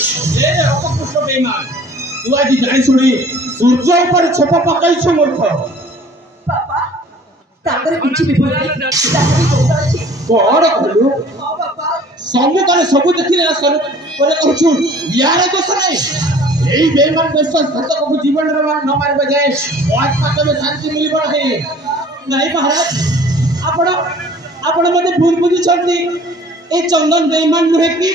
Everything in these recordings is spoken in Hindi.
ए अपकृष्ट बेईमान तू आज जाई सुनी सूर्य ऊपर छप पकाई छ मूर्ख बाबा ताकर किछि भी बोल ताकि बोलता अछि कोड कहलु हां बाबा सबु काले सबु देखिले ना सर करे कहछु यार दोष नहीं एई बेईमान विश्वास घातक को जीवन रे न मारबे जाय आज पात में शांति मिलबो नहीं महाराज आपण मते भूल बुझी छथि ए चंदन बेईमान नुहे कि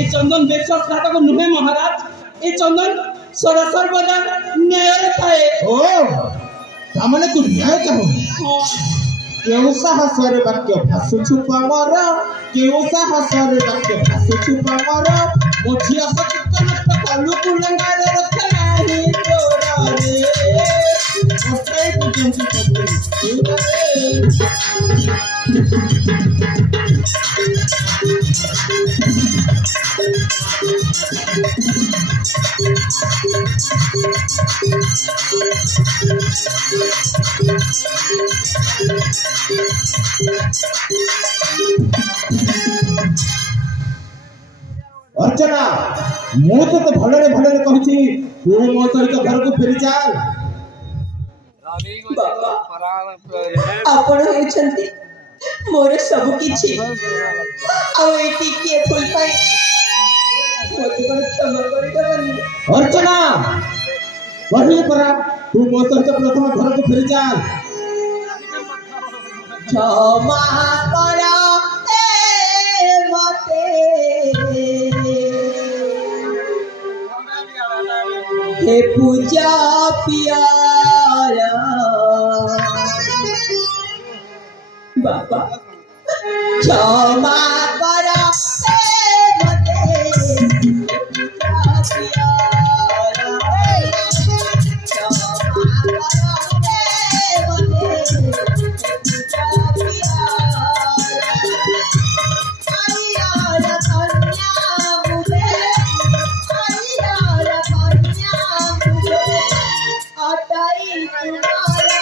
ए चंदन विश्वासघातक नुहे महाराज ए चंदन सर्वदा न्याय थाए ओ तामने तू न्याय चाहो केउ साहसरे वाक्य भासुछु पामर केउ साहसरे वाक्य भासुछु पामर मोझिया सचित नष्ट कालु कुलंगारे रखे नाही तोरा रे ओठै बुझंती अर्चना मु तो भलरे भलरे कहछि तू मो सहित घर को फेरी चल बाबा आपण हेछंती मोर सब किछि आ एटी के फुल पाई मते कोन क्षमा करि दबनी अर्चना कहले परा तू मो सहित प्रथम घर को फेरी चल क्षमा करा ए मते हे पूजा प्यारा बाबा क्षमा करा ए मते पूजा प्यारा क्षमा करा ए मते पूजा प्यारा आया कन्या मुझे आया कन्या मुझे अटाई तुम्हारा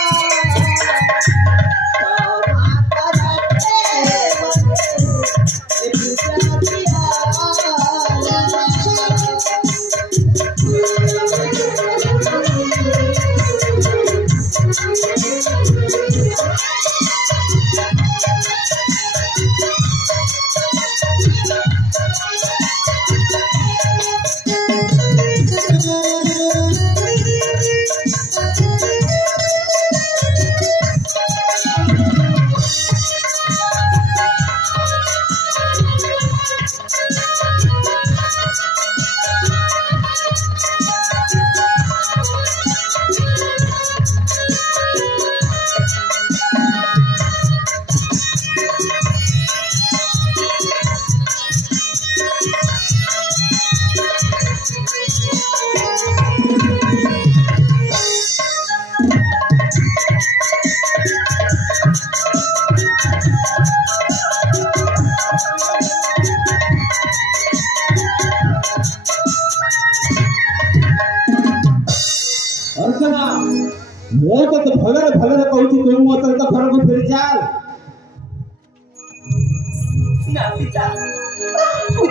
अर्चना मो तो भलरे भलरे कहछि तू मो सहित घर को फेरी चल ना पिता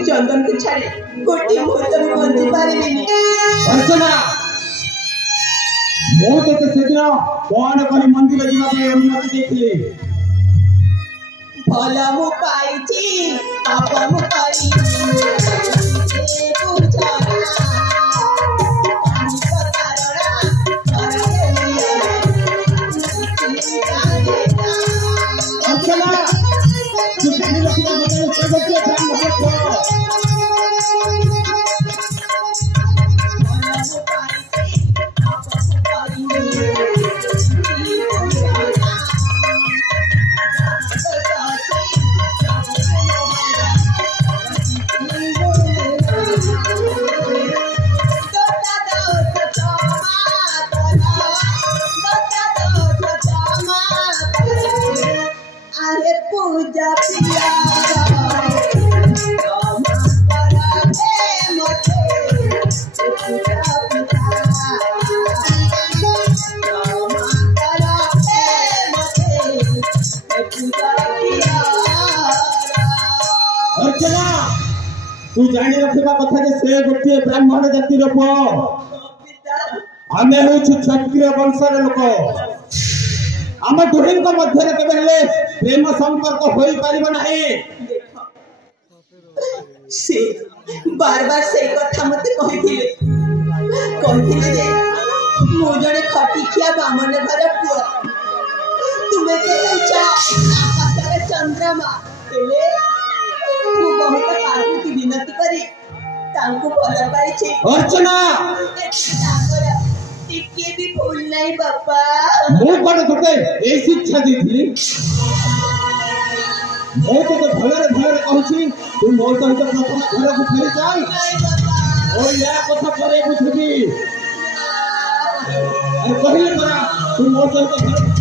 चंदन को छाड़े गोटी मुहूर्त में बंदी पारिबिनी अर्चना मो तो सेदिन कोन कहि मंदिर जीवा पे अनुमति देखिले भला मु पाइछि आप मु पाई अर्चना तू जाने लखिया बता से बच्चे ध्यान रखो पूजा तू जानी रखिबा कथा जे से गोटे ब्राह्मण जातिर पुओ आमे होछु क्षत्रिय वंशर लोक आम दुहिंक मध्य केबे हेले प्रेम संपर्क होई परिबो नाही से बार बार से कथा मते कहिथिले जे मु जने खटिखिया बामन घर पुओ तुम्हें तो पूछा आकाशरे चंद्रमा तेले मु बहुत काकुति विनती करी तांको भल पाई छे अर्चना टिके भी भूल नहीं बापा मु कोन तोते ए शिक्षा देथि मो तो भलरे भलरे कहूछी तू मो तो प्रथम घर को फेरी जाई ओ या कथा करे बुझबी अरे कहिले करा तू मो तो घर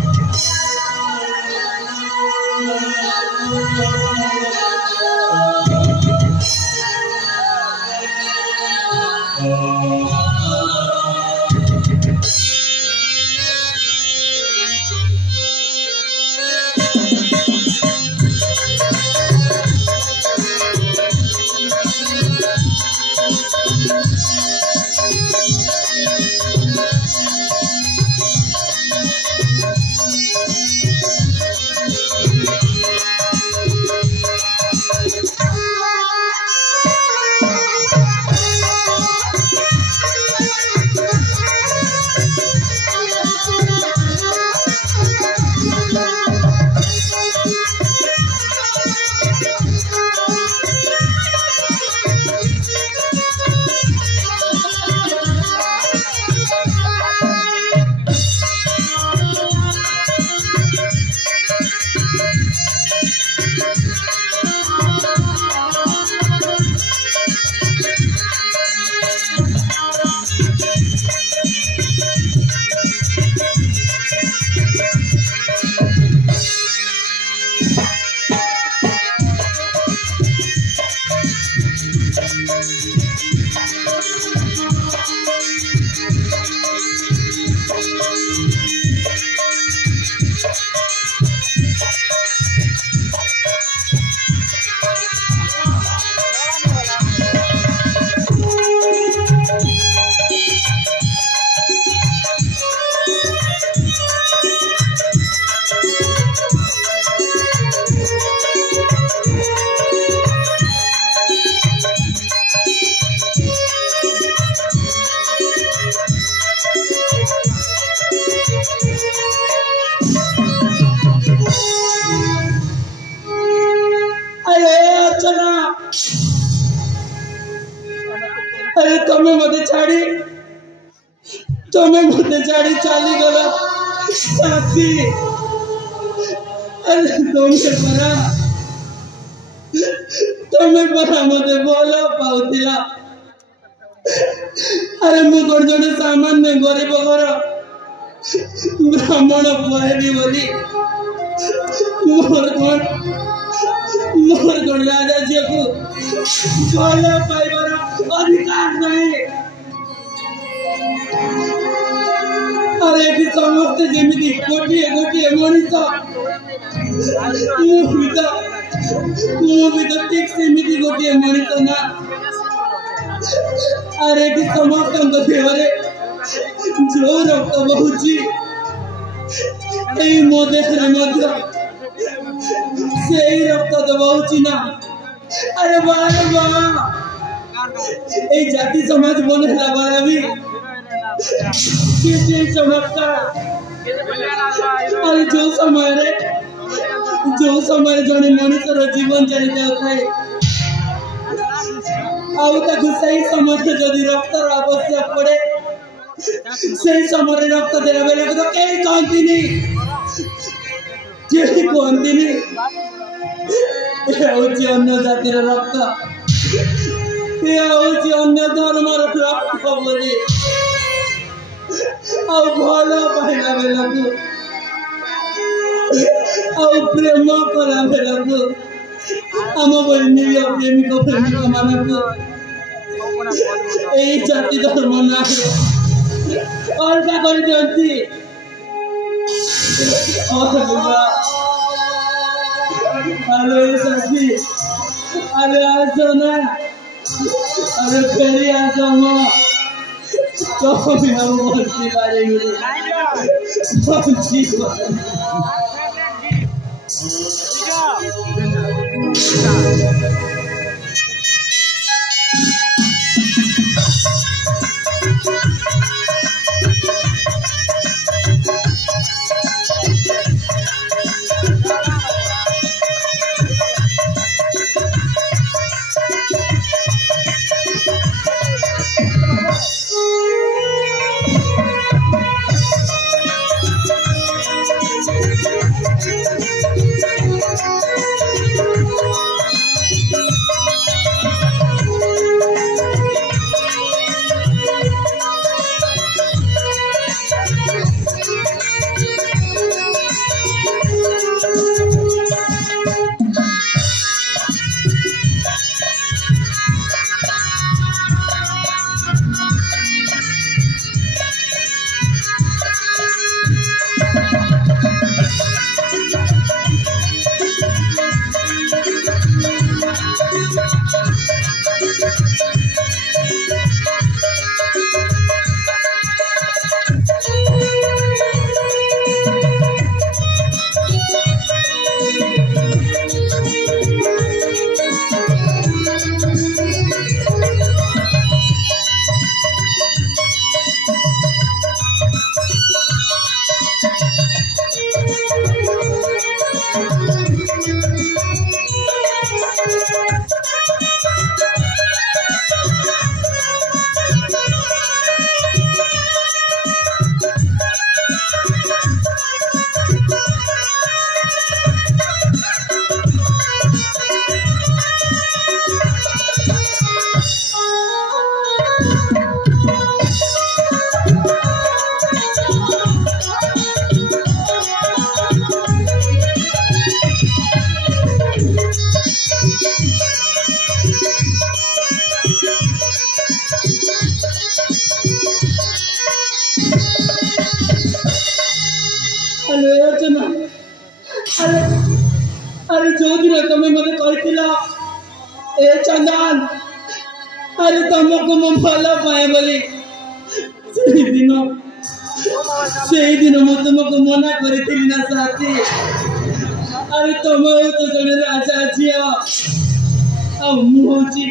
अरे तुम्हें मते छाड़ी चाली गला साथी अरे तुम्हें परा मते बोला पाउतिला अरे मु कोन जने सामान्य गरीब घर ब्राह्मण पहेबी बोली मोर कोन राजा जी को बोला पाइबार अधिकार नहीं अरे भी समस्त जेमिति गोटिए गोटिए मनीष मु भी तो ठीक सेमिति गोटिए मनीष ना अरे भी समस्त देहरे जो रक्त बहुची मो देहरे मध्य से रक्त तो बहुची ना अरे बार ए जाति समाज बनेला बारा भी किसी चमत्कार अरे जो समय जने मनुष्यर जीवन चली जाए सही समय जदि रक्त आवश्यक पड़े से समय रक्त देला बेले तो कहीं कहती अन्य जातिर रक्त अन्य धर्मर रक्त बोली भल पाइला बेलू प्रेम कला बेलू आम बनी प्रेमिक प्रेमिक मान जाति धर्म ना अलग कर दिखती अरे साथी अरे आज ना अरे फेरी आजा माँ तो भी हम बंसी मारेंगे बंसी अरे जो दिन तुम्हें मत कहला ए चंदन अरे तुमको मु भल पाए बोली से दिन मु तुमको मना करी ना साथी अरे तुम तो जड़े राजा झिया मुझे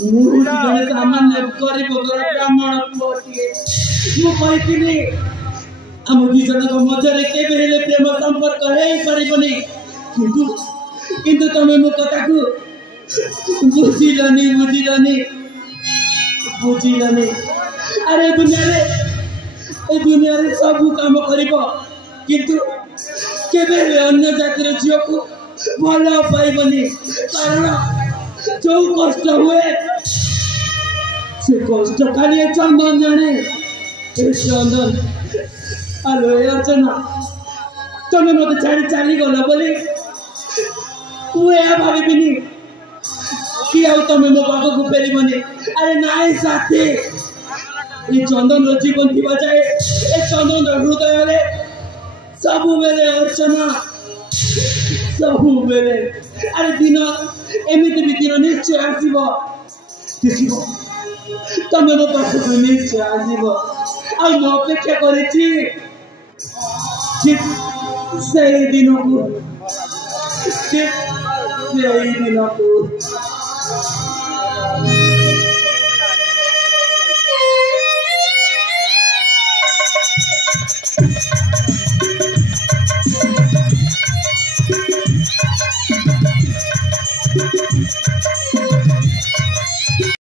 जड़े सामान्य गरीब ब्राह्मण पुओटे मुझे आम दी जन मझे के प्रेम संपर्क हो किंतु तुम मो कथा को बुझिलनी अरे दुनिया रे सब काम करिबो किंतु केबे अन्य जातिर झियो को भल पाइबनी कारण जो कष्ट हुए से कष्ट खाली चंदन जाने ए चंदन हेलो अर्चना तुम मत छाड़ी चली गल बोली मुझे भाविनी कि तुम मो पाख को फेरबनी अरे नाई साथी ये चंदन जीवन थी जाए ए चंदन हृदय रे सबु बेले अर्चना सबु बेले अरे दिन एमती भी दिन निश्चय आसब देखो तुम मो पाख को निश्चय आसब आ अपेक्षा करी दिन को